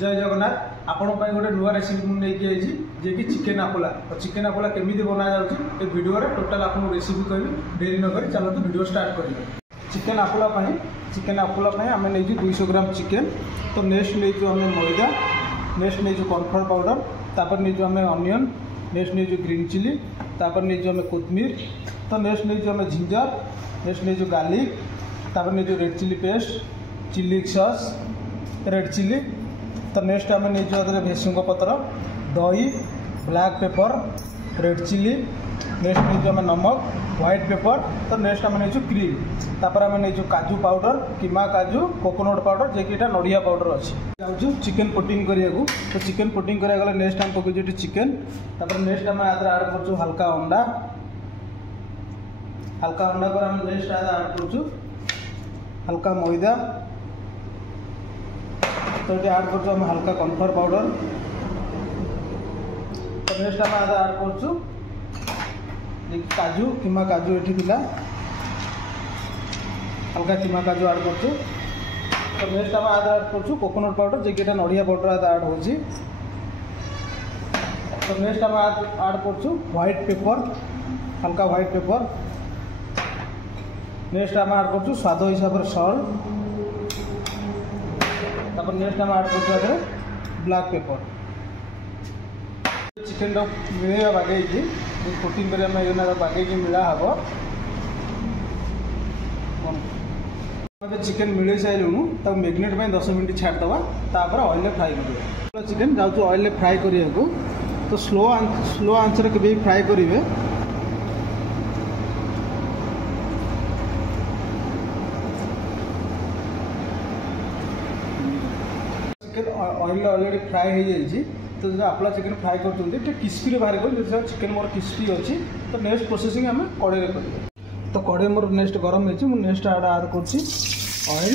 जय जगन्नाथ आपण गोटे नुआ रेसिपी मुझे जे कि चिकेन आपोला और चिकेन आपोला केमी बना जाए वीडियो रे टोटाल आपको रेसिपी कहबी देरी न करी चलो तो वीडियो स्टार्ट करेंगे। चिकेन आपोला आम नहीं 200 ग्राम चिकेन। तो नेक्स्ट नहीं आम मैदा, नेक्स्ट नहीं कॉर्नफ्लोर पाउडर, तापर नहीं आम अनियन, नेक्स्ट नहीं ग्रीन चिली, तापर नहीं आम कोथमीर, तो नेक्स्ट नहीं आम जिंजर, नेक्स्ट नहीं गार्लिक, तापर नहीं red chilli paste, chilli sauce, red chilli. तो नेक्स्ट आम नहीं भेसुंग पत्र, दही, black pepper, red chilli, next नहीं आम नमक, व्हाइट पेपर। तो नेक्स्ट आम नहीं क्रीम, तापर आम नहीं काजू पाउडर, कीमा काजू, कोकोनट पाउडर, जे कि नड़िया पाउडर अच्छी जाऊँ चिकेन पुटिंग करिया। तो चिकेन पुटिंग करा गले नेक्स्ट आम पकड़ चिकेन, तापर नेक्स्ट आम आद कर हल्का अंडा, पर आम नेक्स्ट आद कर हल्का मैदा। तो ये आड कर हल्का कॉर्नफ्लोर पाउडर। तो नेक्स्ट आम आड कर काजू, कीमा काजू ये पिला हल्का कीमा काजू आड कर। तो नेक्स्ट आम आड कर कोकोनट पाउडर, जे कि नड़िया पाउडर आड हो। तो नेक्स्ट आम आड कर व्हाइट पेपर, हल्का व्हाइट पेपर। नेक्स्ट आम आड कर स्वाद हिसाब से सॉल्ट, तापर नेक्स्ट आम आड कर ब्लैक पेपर। चिकेन मिले बागे पुटिंग कर बागे मिला हम चिकेन मिले सारूँ तब मैग्नेट में 10 मिनट छाड़दे, तापर ऑयल फ्राई कर चिकेन जाऊँ ऑयल फ्राई करने को। तो स्लो आंचर के फ्राई करेंगे। ऑयल ऑलरेडी फ्राई हो जाए। तो जो आपला चिकेन फ्राई करते क्रिस्पी बाहर कर चिकेन मोर क्रिस्पी अच्छी। तो नेक्स्ट प्रोसेसिंग आम कड़े करेंगे। तो कड़े मोर नेक्स्ट गरम हो, नेक्स्ट आड कर ऑयल।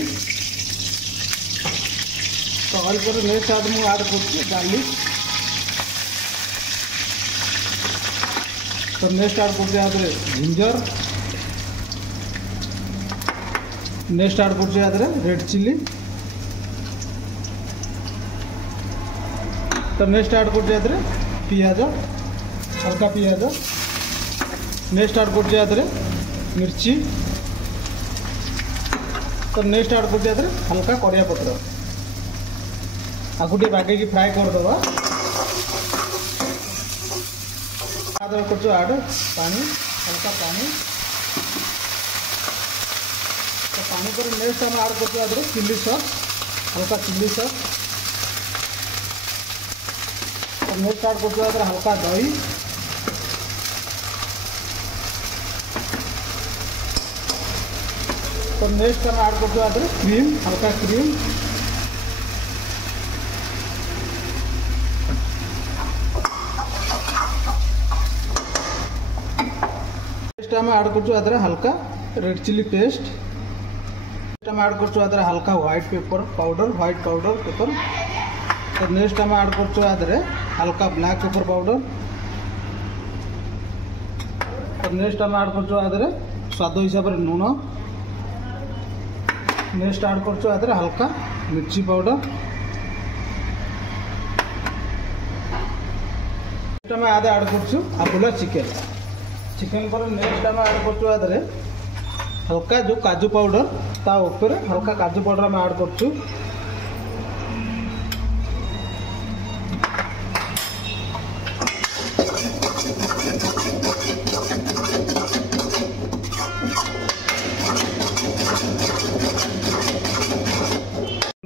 तो ऑयल पर नेक्स्ट आड मुझे आड कर गार्लिक। तो नेक्स्ट आड कर जिंजर, नेक्स्ट आड कर रेड चिली। तो नेक्स्ट आड कर पियाज, हल्का पियाज। नेक्स्ट आड कर मिर्ची। तो नेक्स्ट आड कर हल्का कड़िया पत्र। आगे बागे फ्राए करदे। आद कर आड पानी, हल्का पानी। तो पानी पर नेक्स्ट आम आड कर चिली सॉस, हल्का चिली सॉस। नेक्स्ट आड कर हल्का दही। तो नेक्स्ट आम आड कर क्रीम, हल्का क्रीम। नेक्स्ट आम आड कर हल्का रेड चिली पेस्ट। नेक्स्ट आम आड कर हल्का white pepper powder, white powder paper. तो नेक्स्ट आम आड कर हल्का ब्लैक पेपर पाउडर। तो नेक्स्ट आम आड कर स्वाद हिसाब से लुण। नेक्स्ट आड कर हल्का मिर्ची पाउडर। नेक्स्ट आम आद कर आपोला चिकेन। चिकेन पर नेक्स्ट आम आड कर हल्का जो काजू पाउडर, ता ऊपर हल्का काजू पाउडर आम आड कर।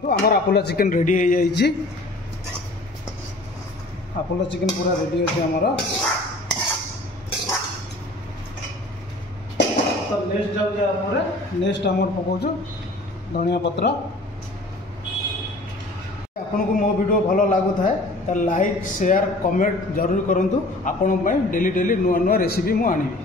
आमर आपोला चिकेन रेडी हो जाए। आपोला चिकेन पूरा रेडी अच्छे आमर। तो नेक्स्ट जाऊँ नेक्स्ट आम पकाऊ धनिया पत्र। आपन को मो वीडियो भल लगु था लाइक शेयर कमेंट जरूर करूँ। आपण डेली नुआ नुआ रेसिपी मु आनिबी।